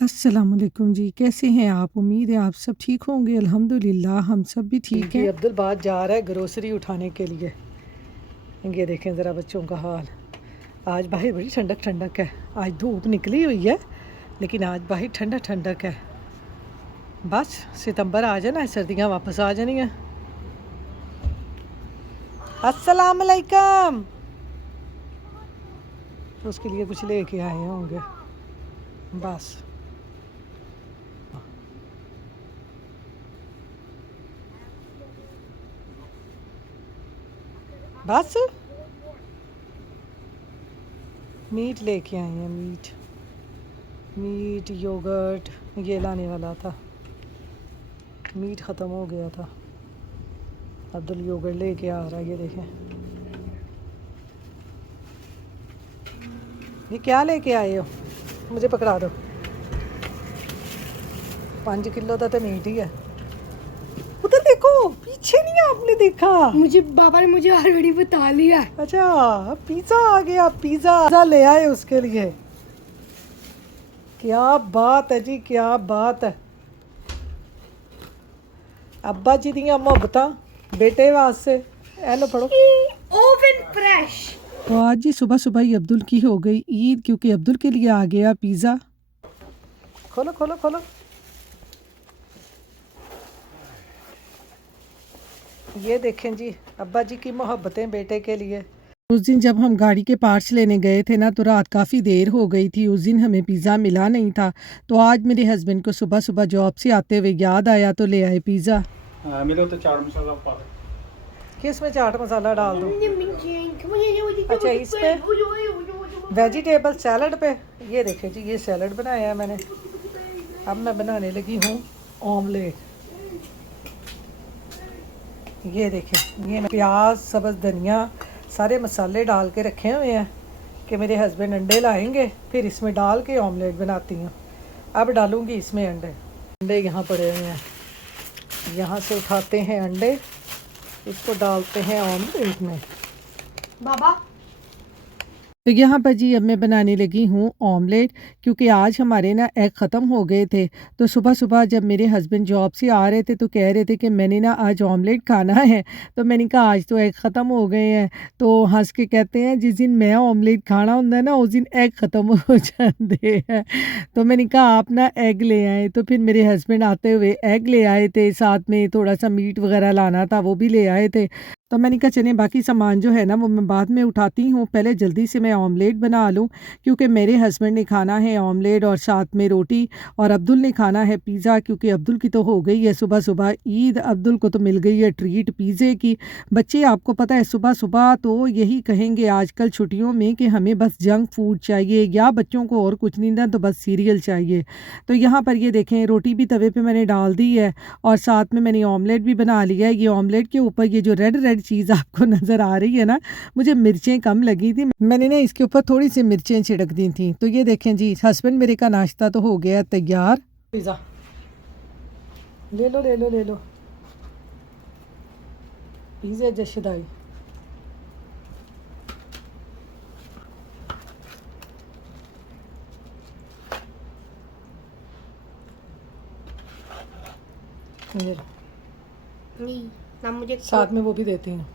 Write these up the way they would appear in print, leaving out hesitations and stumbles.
अस्सलामुअलैकुम जी, कैसे हैं आप? उम्मीद है आप सब ठीक होंगे। अल्हम्दुलिल्लाह हम सब भी ठीक हैं। अब्दुल बात जा रहा है ग्रोसरी उठाने के लिए। ये देखें ज़रा बच्चों का हाल। आज बाहर बड़ी ठंडक ठंडक है। आज धूप निकली हुई है लेकिन आज बाहर ठंडक ठंडक है। बस सितंबर आ जाना है, सर्दियाँ वापस आ जानी हैं। अस्सलामुअलैकुम। तो उसके लिए कुछ लेके आए होंगे बस। बस मीट लेके आए हैं। मीट योगर्ट ये लाने वाला था, मीट ख़त्म हो गया था। अब्दुल योगर्ट लेके आ रहा है। ये देखें, ये क्या लेके आए हो? मुझे पकड़ा दो। 5 किलो का तो मीट ही है। उधर देखो, पीछे नहीं आपने देखा? मुझे बाबा ने मुझे ऑलरेडी बता लिया। अच्छा, पिज़्ज़ा आ गया। पिज़्ज़ा ले आए उसके लिए। क्या बात है जी, क्या बात है। अब्बा जी दियां मुहब्बतां बेटे वास्ते। एलो पढ़ो। Oven fresh. तो आज जी सुबह सुबह ही अब्दुल की हो गई ईद, क्योंकि अब्दुल के लिए आ गया पिज़्ज़ा। खोलो खोलो खोलो। ये देखें जी, अब्बा जी की मोहब्बतें बेटे के लिए। उस दिन जब हम गाड़ी के पार्ट्स लेने गए थे ना, तो रात काफ़ी देर हो गई थी। उस दिन हमें पिज़्ज़ा मिला नहीं था, तो आज मेरे हस्बैंड को सुबह सुबह जॉब से आते हुए याद आया तो ले आए पिज़्ज़ा। मिलो तो चाट मसाला पा दो। किस में चाट मसाला डाल दूँ? अच्छा, इस पे वेजिटेबल सैलड पे। ये देखें जी, ये सैलड बनाया है मैंने। अब मैं बनाने लगी हूँ ऑमलेट। ये देखें, ये मैं प्याज, सब्ज़ धनिया, सारे मसाले डाल के रखे हुए हैं कि मेरे हस्बैंड अंडे लाएंगे, फिर इसमें डाल के ऑमलेट बनाती हूँ। अब डालूँगी इसमें अंडे यहाँ पड़े हुए हैं। यहाँ से उठाते हैं अंडे, इसको डालते हैं ऑमलेट में। बाबा तो यहाँ पर जी अब मैं बनाने लगी हूँ ऑमलेट, क्योंकि आज हमारे ना एग ख़त्म हो गए थे। तो सुबह सुबह जब मेरे हस्बैंड जॉब से आ रहे थे तो कह रहे थे कि मैंने ना आज ऑमलेट खाना है। तो मैंने कहा आज तो एग ख़त्म हो गए हैं। तो हंस के कहते हैं जिस दिन मैं ऑमलेट खाना होता है ना, उस दिन एग ख़त्म हो जाते हैं। तो मैंने कहा आप ना एग ले आए। तो फिर मेरे हस्बैंड आते हुए एग ले आए थे, साथ में थोड़ा सा मीट वगैरह लाना था वो भी ले आए थे। तो मैंने कहा चलिए बाकी सामान जो है ना वो मैं बाद में उठाती हूँ, पहले जल्दी से मैं ऑमलेट बना लूँ, क्योंकि मेरे हस्बैंड ने खाना है ऑमलेट और साथ में रोटी, और अब्दुल ने खाना है पिज़्ज़ा, क्योंकि अब्दुल की तो हो गई है सुबह सुबह ईद। अब्दुल को तो मिल गई है ट्रीट पिज़्ज़े की। बच्चे आपको पता है सुबह सुबह तो यही कहेंगे आजकल छुट्टियों में कि हमें बस जंक फूड चाहिए, या बच्चों को और कुछ नहीं ना तो बस सीरियल चाहिए। तो यहाँ पर ये देखें, रोटी भी तवे पर मैंने डाल दी है और साथ में मैंने ऑमलेट भी बना लिया है। ये ऑमलेट के ऊपर ये जो रेड रेड चीज़ आपको नज़र आ रही है ना, मुझे मिर्चें कम लगी थी, मैंने ना इसके ऊपर थोड़ी सी मिर्चें छिड़क दी थी। तो ये देखें जी, हस्बैंड मेरे का नाश्ता तो हो गया तैयार। पिज़्ज़ा ले लो ले लो ले लो। पिज़्ज़ा जशदाई। नहीं ना, मुझे साथ में वो भी देती हैं।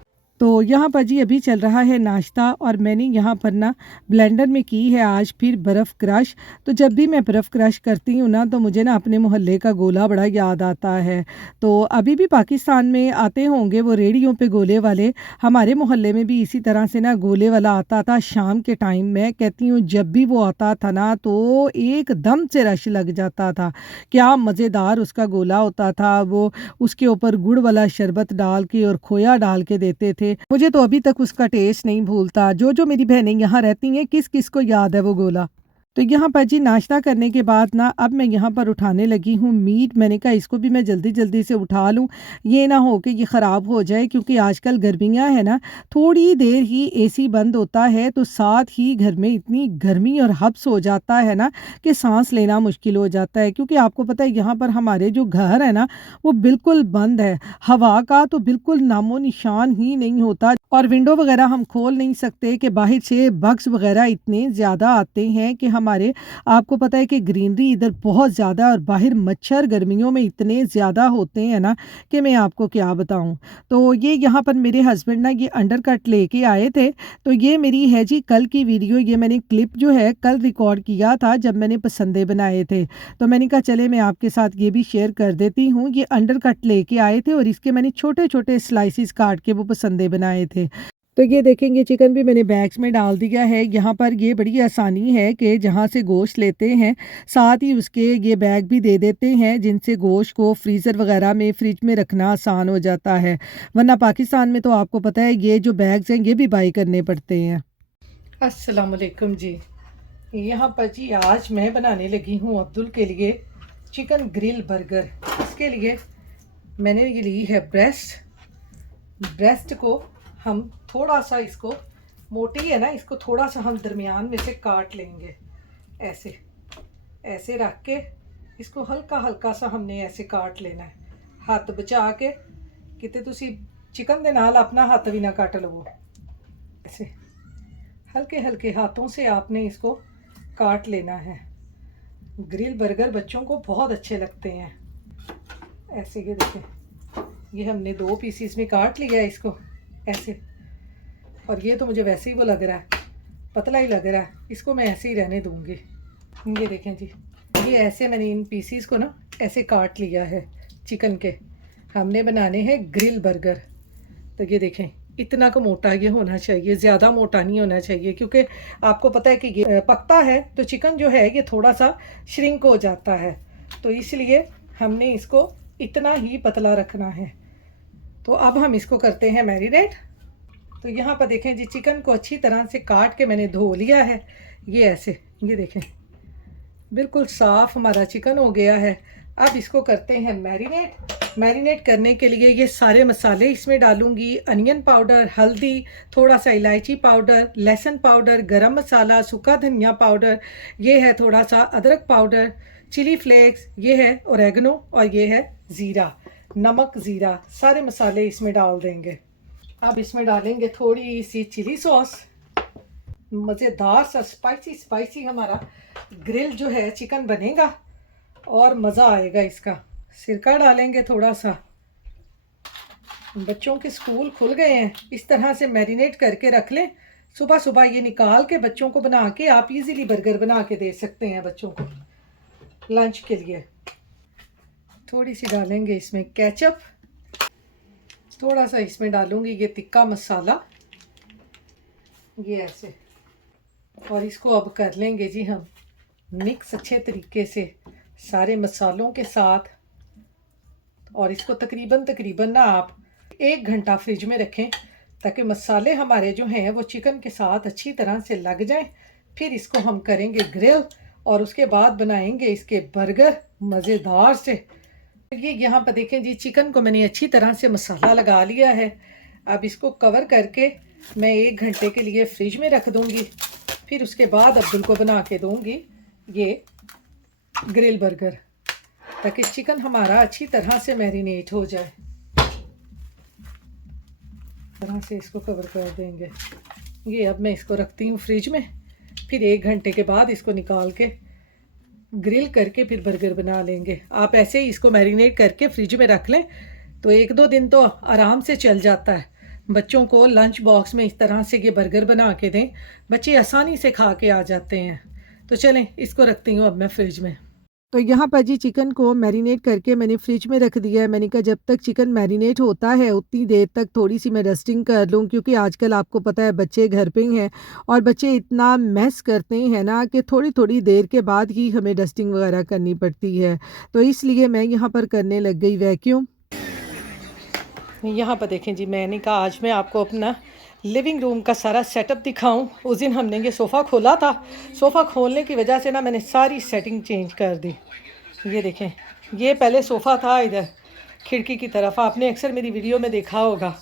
तो यहाँ पर जी अभी चल रहा है नाश्ता, और मैंने यहाँ पर ना ब्लेंडर में की है आज फिर बर्फ़ क्रश। तो जब भी मैं बर्फ़ क्रश करती हूँ ना, तो मुझे ना अपने मोहल्ले का गोला बड़ा याद आता है। तो अभी भी पाकिस्तान में आते होंगे वो रेडियो पे गोले वाले। हमारे मोहल्ले में भी इसी तरह से ना गोले वाला आता था शाम के टाइम में। कहती हूँ जब भी वो आता था ना तो एकदम से रश लग जाता था। क्या मज़ेदार उसका गोला होता था। वो उसके ऊपर गुड़ वाला शरबत डाल के और खोया डाल के देते थे। मुझे तो अभी तक उसका टेस्ट नहीं भूलता। जो जो मेरी बहनें यहाँ रहती हैं, किस किस को याद है वो गोला। तो यहाँ पर जी नाश्ता करने के बाद ना अब मैं यहाँ पर उठाने लगी हूँ मीट। मैंने कहा इसको भी मैं जल्दी जल्दी से उठा लूँ, ये ना हो कि ये ख़राब हो जाए, क्योंकि आजकल गर्मियाँ हैं ना, थोड़ी देर ही एसी बंद होता है तो साथ ही घर में इतनी गर्मी और हब्स हो जाता है ना कि सांस लेना मुश्किल हो जाता है। क्योंकि आपको पता है यहाँ पर हमारे जो घर है ना वो बिल्कुल बंद है, हवा का तो बिल्कुल नामो निशान ही नहीं होता, और विंडो वगैरह हम खोल नहीं सकते कि बाहर से बग्स वगैरह इतने ज़्यादा आते हैं कि हम हमारे। आपको पता है कि ग्रीनरी इधर बहुत ज़्यादा और बाहर मच्छर गर्मियों में इतने ज़्यादा होते हैं ना कि मैं आपको क्या बताऊं। तो ये यहाँ पर मेरे हस्बैंड ना ये अंडर कट लेके आए थे। तो ये मेरी है जी कल की वीडियो, ये मैंने क्लिप जो है कल रिकॉर्ड किया था जब मैंने पसंदे बनाए थे। तो मैंने कहा चले मैं आपके साथ ये भी शेयर कर देती हूँ। ये अंडर कट लेके आए थे और इसके मैंने छोटे छोटे स्लाइसिस काट के वो पसंदे बनाए थे। तो ये देखेंगे चिकन भी मैंने बैग्स में डाल दिया है। यहाँ पर ये बड़ी आसानी है कि जहाँ से गोश्त लेते हैं साथ ही उसके ये बैग भी दे देते हैं जिनसे गोश्त को फ्रीज़र वगैरह में फ्रिज में रखना आसान हो जाता है। वरना पाकिस्तान में तो आपको पता है ये जो बैग्स हैं ये भी बाई करने पड़ते हैं। अस्सलाम वालेकुम जी। यहाँ पर जी आज मैं बनाने लगी हूँ अब्दुल के लिए चिकन ग्रिल बर्गर। इसके लिए मैंने ये ली है ब्रेस्ट को हम थोड़ा सा, इसको मोटी है ना, इसको थोड़ा सा हम दरमियान में से काट लेंगे। ऐसे ऐसे रख के इसको हल्का हल्का सा हमने ऐसे काट लेना है, हाथ बचा के। किते तुसी चिकन दे नाल अपना हाथ भी ना काट लवो। ऐसे हल्के हल्के हाथों से आपने इसको काट लेना है। ग्रिल बर्गर बच्चों को बहुत अच्छे लगते हैं। ऐसे ये देखें, ये हमने 2 पीसीस में काट लिया है इसको ऐसे। और ये तो मुझे वैसे ही वो लग रहा है, पतला ही लग रहा है, इसको मैं ऐसे ही रहने दूंगी। ये देखें जी, ये ऐसे मैंने इन पीसीस को ना ऐसे काट लिया है चिकन के। हमने बनाने हैं ग्रिल बर्गर। तो ये देखें इतना का मोटा ये होना चाहिए, ज़्यादा मोटा नहीं होना चाहिए, क्योंकि आपको पता है कि ये पकता है तो चिकन जो है ये थोड़ा सा श्रिंक हो जाता है। तो इसलिए हमने इसको इतना ही पतला रखना है। तो अब हम इसको करते हैं मैरिनेट। तो यहाँ पर देखें जी, चिकन को अच्छी तरह से काट के मैंने धो लिया है। ये ऐसे, ये देखें बिल्कुल साफ़ हमारा चिकन हो गया है। अब इसको करते हैं मैरिनेट करने के लिए ये सारे मसाले इसमें डालूंगी। अनियन पाउडर, हल्दी, थोड़ा सा इलायची पाउडर, लहसुन पाउडर, गरम मसाला, सूखा धनिया पाउडर, ये है थोड़ा सा अदरक पाउडर, चिली फ्लेक्स, ये है ओरेगनो और ये है ज़ीरा, नमक, ज़ीरा, सारे मसाले इसमें डाल देंगे। अब इसमें डालेंगे थोड़ी सी चिली सॉस। मज़ेदार सा स्पाइसी हमारा ग्रिल जो है चिकन बनेगा और मज़ा आएगा इसका। सिरका डालेंगे थोड़ा सा। बच्चों के स्कूल खुल गए हैं, इस तरह से मैरिनेट करके रख लें। सुबह सुबह ये निकाल के बच्चों को बना के आप इजीली बर्गर बना के दे सकते हैं बच्चों को लंच के लिए। थोड़ी सी डालेंगे इसमें केचप, थोड़ा सा इसमें डालूंगी ये तिक्का मसाला, ये ऐसे। और इसको अब कर लेंगे जी हम मिक्स अच्छे तरीके से सारे मसालों के साथ। और इसको तकरीबन ना आप 1 घंटा फ्रिज में रखें ताकि मसाले हमारे जो हैं वो चिकन के साथ अच्छी तरह से लग जाएं। फिर इसको हम करेंगे ग्रिल और उसके बाद बनाएंगे इसके बर्गर मज़ेदार से। ये यहाँ पर देखें जी, चिकन को मैंने अच्छी तरह से मसाला लगा लिया है। अब इसको कवर करके मैं 1 घंटे के लिए फ्रिज में रख दूँगी। फिर उसके बाद अब्दुल को बना के दूँगी ये ग्रिल बर्गर, ताकि चिकन हमारा अच्छी तरह से मैरिनेट हो जाए। तरह से इसको कवर कर देंगे। ये अब मैं इसको रखती हूँ फ्रिज में। फिर 1 घंटे के बाद इसको निकाल के ग्रिल करके फिर बर्गर बना लेंगे। आप ऐसे ही इसको मैरिनेट करके फ्रिज में रख लें तो 1-2 दिन तो आराम से चल जाता है। बच्चों को लंच बॉक्स में इस तरह से ये बर्गर बना के दें, बच्चे आसानी से खा के आ जाते हैं। तो चलें इसको रखती हूँ अब मैं फ्रिज में। तो यहाँ पर जी चिकन को मैरिनेट करके मैंने फ्रिज में रख दिया है। मैंने कहा जब तक चिकन मैरिनेट होता है उतनी देर तक थोड़ी सी मैं डस्टिंग कर लूँ, क्योंकि आजकल आपको पता है बच्चे घर पे हैं और बच्चे इतना मैस करते हैं ना कि थोड़ी थोड़ी देर के बाद ही हमें डस्टिंग वगैरह करनी पड़ती है। तो इसलिए मैं यहाँ पर करने लग गई वैक्यूम। यहाँ पर देखें जी, मैंने कहा आज मैं आपको अपना लिविंग रूम का सारा सेटअप दिखाऊं। उस दिन हमने ये सोफ़ा खोला था, सोफ़ा खोलने की वजह से ना मैंने सारी सेटिंग चेंज कर दी। ये देखें, ये पहले सोफ़ा था इधर खिड़की की तरफ, आपने अक्सर मेरी वीडियो में देखा होगा।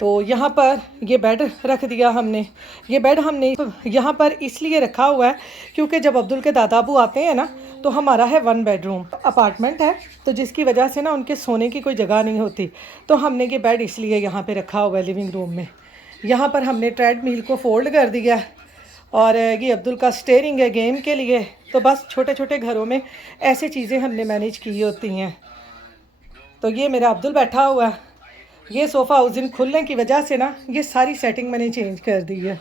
तो यहाँ पर ये बेड रख दिया हमने। ये बेड हमने यहाँ पर इसलिए रखा हुआ है क्योंकि जब अब्दुल के दादा अबू आते हैं ना तो हमारा है 1 बेडरूम अपार्टमेंट है, तो जिसकी वजह से ना उनके सोने की कोई जगह नहीं होती। तो हमने ये बेड इसलिए यहाँ पे रखा हुआ है लिविंग रूम में। यहाँ पर हमने ट्रेडमिल को फोल्ड कर दिया और ये अब्दुल का स्टेयरिंग है गेम के लिए। तो बस छोटे छोटे घरों में ऐसी चीज़ें हमने मैनेज की होती हैं। तो ये मेरा अब्दुल बैठा हुआ है। ये सोफ़ा उस दिन खुलने की वजह से ना ये सारी सेटिंग मैंने चेंज कर दी है।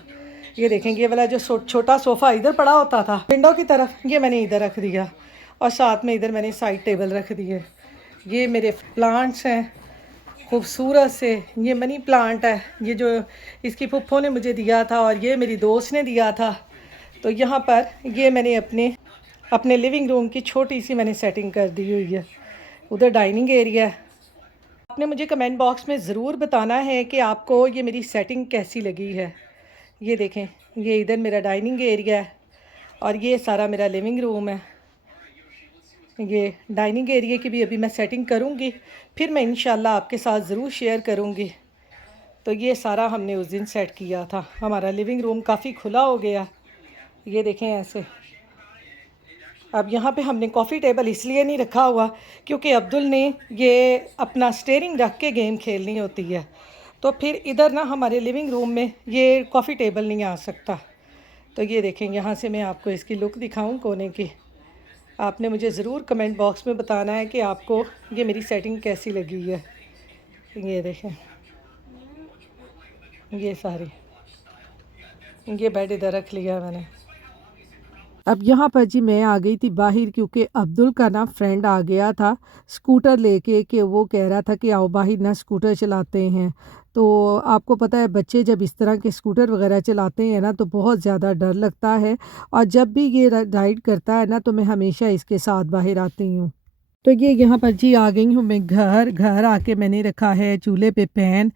ये देखेंगे ये वाला जो छोटा सोफ़ा इधर पड़ा होता था विंडो की तरफ, ये मैंने इधर रख दिया और साथ में इधर मैंने साइड टेबल रख दिए। ये मेरे प्लांट्स हैं खूबसूरत से। ये मनी प्लांट है, ये जो इसकी फुफ्फो ने मुझे दिया था और ये मेरी दोस्त ने दिया था। तो यहाँ पर ये मैंने अपने लिविंग रूम की छोटी सी मैंने सेटिंग कर दी हुई है। उधर डाइनिंग एरिया है। आपने मुझे कमेंट बॉक्स में ज़रूर बताना है कि आपको ये मेरी सेटिंग कैसी लगी है। ये देखें, ये इधर मेरा डाइनिंग एरिया है और ये सारा मेरा लिविंग रूम है। ये डाइनिंग एरिया की भी अभी मैं सेटिंग करूँगी, फिर मैं इंशाल्लाह आपके साथ ज़रूर शेयर करूँगी। तो ये सारा हमने उस दिन सेट किया था। हमारा लिविंग रूम काफ़ी खुला हो गया। ये देखें ऐसे। अब यहाँ पे हमने कॉफ़ी टेबल इसलिए नहीं रखा हुआ क्योंकि अब्दुल ने ये अपना स्टेयरिंग रख के गेम खेलनी होती है, तो फिर इधर ना हमारे लिविंग रूम में ये कॉफ़ी टेबल नहीं आ सकता। तो ये देखें, यहाँ से मैं आपको इसकी लुक दिखाऊं कोने की। आपने मुझे ज़रूर कमेंट बॉक्स में बताना है कि आपको ये मेरी सेटिंग कैसी लगी है। ये देखें, ये सारी, ये बेड इधर रख लिया मैंने। अब यहाँ पर जी मैं आ गई थी बाहर क्योंकि अब्दुल का ना फ्रेंड आ गया था स्कूटर लेके, कि वो कह रहा था कि आओ बाहर ना स्कूटर चलाते हैं। तो आपको पता है बच्चे जब इस तरह के स्कूटर वगैरह चलाते हैं ना तो बहुत ज़्यादा डर लगता है, और जब भी ये राइड करता है ना तो मैं हमेशा इसके साथ बाहर आती हूँ। तो ये यहाँ पर जी आ गई हूँ मैं घर आके मैंने रखा है चूल्हे पे पैन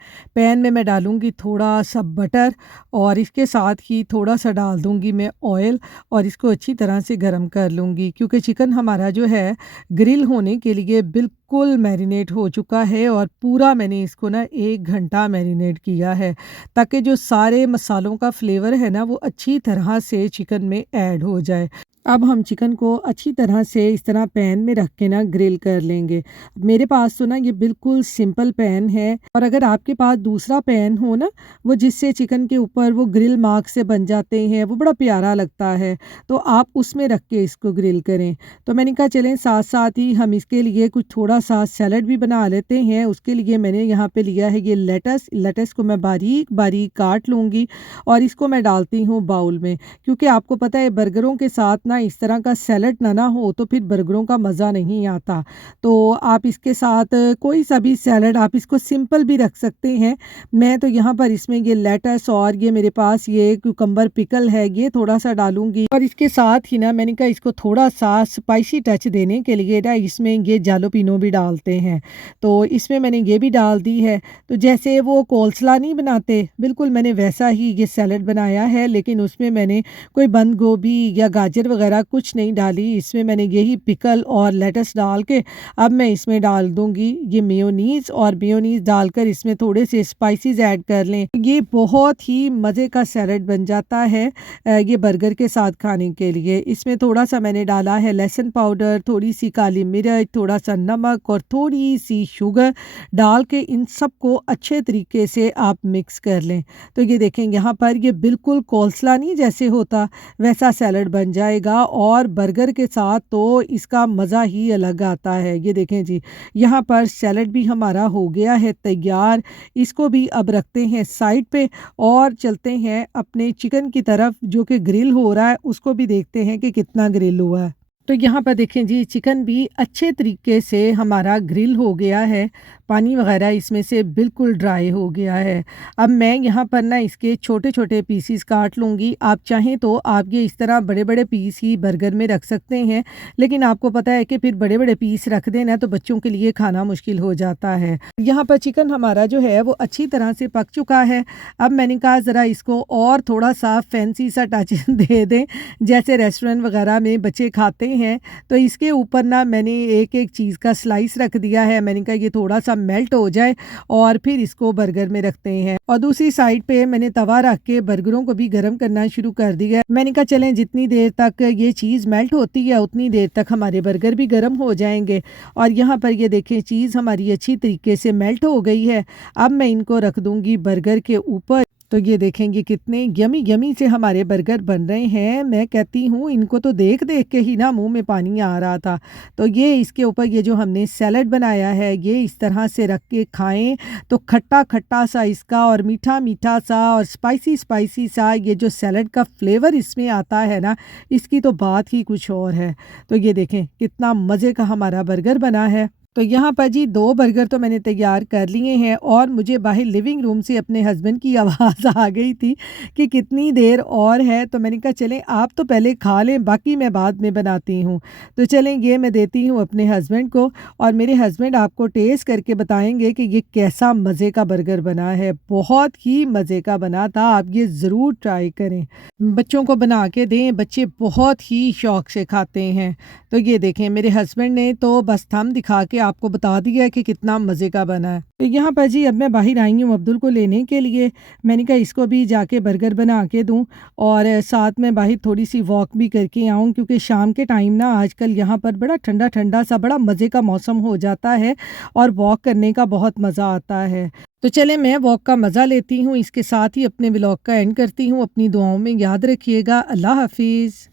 में मैं डालूँगी थोड़ा सा बटर और इसके साथ ही थोड़ा सा डाल दूँगी मैं ऑयल और इसको अच्छी तरह से गर्म कर लूँगी, क्योंकि चिकन हमारा जो है ग्रिल होने के लिए बिल्कुल मैरिनेट हो चुका है और पूरा मैंने इसको ना 1 घंटा मैरिनेट किया है ताकि जो सारे मसालों का फ्लेवर है ना वो अच्छी तरह से चिकन में ऐड हो जाए। अब हम चिकन को अच्छी तरह से इस तरह पैन में रख के ना ग्रिल कर लेंगे। मेरे पास तो ना ये बिल्कुल सिंपल पैन है, और अगर आपके पास दूसरा पैन हो ना वो जिससे चिकन के ऊपर वो ग्रिल मार्क से बन जाते हैं, वो बड़ा प्यारा लगता है, तो आप उसमें रख के इसको ग्रिल करें। तो मैंने कहा चलें साथ साथ ही हम इसके लिए कुछ थोड़ा सा सैलड भी बना लेते हैं। उसके लिए मैंने यहाँ पे लिया है ये लेटस को मैं बारीक बारीक काट लूँगी और इसको मैं डालती हूँ बाउल में, क्योंकि आपको पता है बर्गरों के साथ ना इस तरह का सैलड ना हो तो फिर बर्गरों का मज़ा नहीं आता। तो आप इसके साथ कोई सा भी सैलड, आप इसको सिंपल भी रख सकते हैं। मैं तो यहाँ पर इसमें ये लेटस और ये मेरे पास ये कुकम्बर पिकल है, ये थोड़ा सा डालूंगी, और इसके साथ ही ना मैंने कहा इसको थोड़ा सा स्पाइसी टच देने के लिए ना इसमें ये जालोपिनो भी डालते हैं, तो इसमें मैंने ये भी डाल दी है। तो जैसे वो कोल्सला नहीं बनाते, बिल्कुल मैंने वैसा ही ये सैलड बनाया है, लेकिन उसमें मैंने कोई बंद गोभी या गाजर वगैरह कुछ नहीं डाली। इसमें मैंने यही पिकल और लेटस डाल के अब मैं इसमें डाल दूंगी ये मेयोनीज़, और मेयोनीज़ डालकर इसमें थोड़े से स्पाइसेस ऐड कर लें। ये बहुत ही मज़े का सैलड बन जाता है ये बर्गर के साथ खाने के लिए। इसमें थोड़ा सा मैंने डाला है लहसुन पाउडर, थोड़ी सी काली मिर्च, थोड़ा सा नमक और थोड़ी सी शुगर डाल के इन सब को अच्छे तरीके से आप मिक्स कर लें। तो ये देखें यहाँ पर ये बिल्कुल कोल्सला नहीं जैसे होता वैसा सैलड बन जाएगा, और बर्गर के साथ तो इसका मज़ा ही अलग आता है। ये देखें जी, यहाँ पर सैलड भी हमारा हो गया है तैयार। इसको भी अब रखते हैं साइड पे और चलते हैं अपने चिकन की तरफ जो कि ग्रिल हो रहा है, उसको भी देखते हैं कि कितना ग्रिल हुआ है। तो यहाँ पर देखें जी, चिकन भी अच्छे तरीके से हमारा ग्रिल हो गया है, पानी वगैरह इसमें से बिल्कुल ड्राई हो गया है। अब मैं यहाँ पर ना इसके छोटे छोटे पीसीस काट लूँगी। आप चाहें तो आप ये इस तरह बड़े बड़े पीस ही बर्गर में रख सकते हैं, लेकिन आपको पता है कि फिर बड़े बड़े पीस रख देना तो बच्चों के लिए खाना मुश्किल हो जाता है। यहाँ पर चिकन हमारा जो है वो अच्छी तरह से पक चुका है। अब मैंने कहा ज़रा इसको और थोड़ा सा फैंसी सा टच दे दें, जैसे रेस्टोरेंट वगैरह में बच्चे खाते हैं। तो इसके ऊपर ना मैंने एक एक चीज़ का स्लाइस रख दिया है। मैंने कहा ये थोड़ा सा मेल्ट हो जाए और फिर इसको बर्गर में रखते हैं, और दूसरी साइड पे मैंने तवा रख के बर्गरों को भी गर्म करना शुरू कर दिया। मैंने कहा चलें जितनी देर तक ये चीज़ मेल्ट होती है उतनी देर तक हमारे बर्गर भी गर्म हो जाएंगे। और यहाँ पर ये देखें चीज़ हमारी अच्छी तरीके से मेल्ट हो गई है। अब मैं इनको रख दूँगी बर्गर के ऊपर। तो तो ये देखेंगे कितने यमी यमी से हमारे बर्गर बन रहे हैं। मैं कहती हूँ इनको तो देख देख के ही ना मुंह में पानी आ रहा था। तो ये इसके ऊपर ये जो हमने सैलड बनाया है ये इस तरह से रख के खाएं तो खट्टा खट्टा सा इसका और मीठा मीठा सा और स्पाइसी स्पाइसी सा ये जो सैलड का फ्लेवर इसमें आता है ना, इसकी तो बात ही कुछ और है। तो ये देखें कितना मज़े का हमारा बर्गर बना है। तो यहाँ पर जी 2 बर्गर तो मैंने तैयार कर लिए हैं और मुझे बाहर लिविंग रूम से अपने हस्बैंड की आवाज़ आ गई थी कि कितनी देर और है। तो मैंने कहा चलें आप तो पहले खा लें, बाकी मैं बाद में बनाती हूँ। तो चलें ये मैं देती हूँ अपने हस्बैंड को और मेरे हस्बैंड आपको टेस्ट करके बताएंगे कि ये कैसा मज़े का बर्गर बना है। बहुत ही मज़े का बना था, आप ये ज़रूर ट्राई करें। बच्चों को बना के दें, बच्चे बहुत ही शौक़ से खाते हैं। तो ये देखें मेरे हस्बैंड ने तो बस थंब दिखा के आपको बता दिया कि कितना मज़े का बना है। तो यहाँ पर जी अब मैं बाहर आई हूँ अब्दुल को लेने के लिए। मैंने कहा इसको भी जाके बर्गर बना के दूँ और साथ में बाहर थोड़ी सी वॉक भी करके आऊँ, क्योंकि शाम के टाइम ना आजकल यहाँ पर बड़ा ठंडा ठंडा सा बड़ा मज़े का मौसम हो जाता है और वॉक करने का बहुत मज़ा आता है। तो चलें मैं वॉक का मज़ा लेती हूँ, इसके साथ ही अपने व्लॉग का एंड करती हूँ। अपनी दुआओं में याद रखिएगा। अल्लाह हाफिज़।